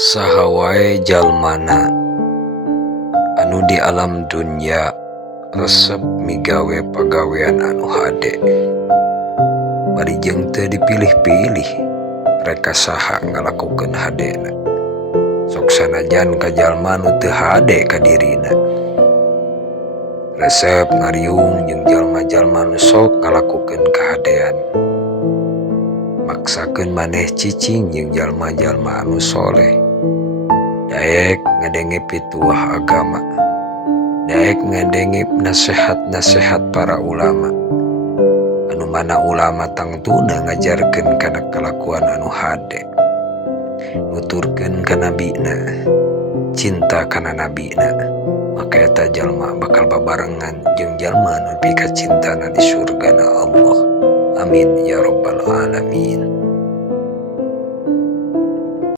Saha wae jalmana anu di alam dunya resep migawe pagawean anu hade, parijeng teu dipilih-pilih reka saha ngalakukeun hadena, sok sanajan ka jalma anu teu hade ka dirina. Resep ngariung jeung jalma-jalma anu sok ngalakukeun kahadean, maksakeun maneh cicing jeung jalma-jalma anu soleh, daek ngadenge pituah agama, daek ngadenge nasehat-nasehat para ulama, anu mana ulama tangtuna ngajarkeun kana kalakuan anu hade, nuturkeun ka nabina, cinta kana nabina, maka eta jalma bakal babarengan jeung jalma anu nepi ka cintana di surgana Allah. Amin ya rabbal alamin.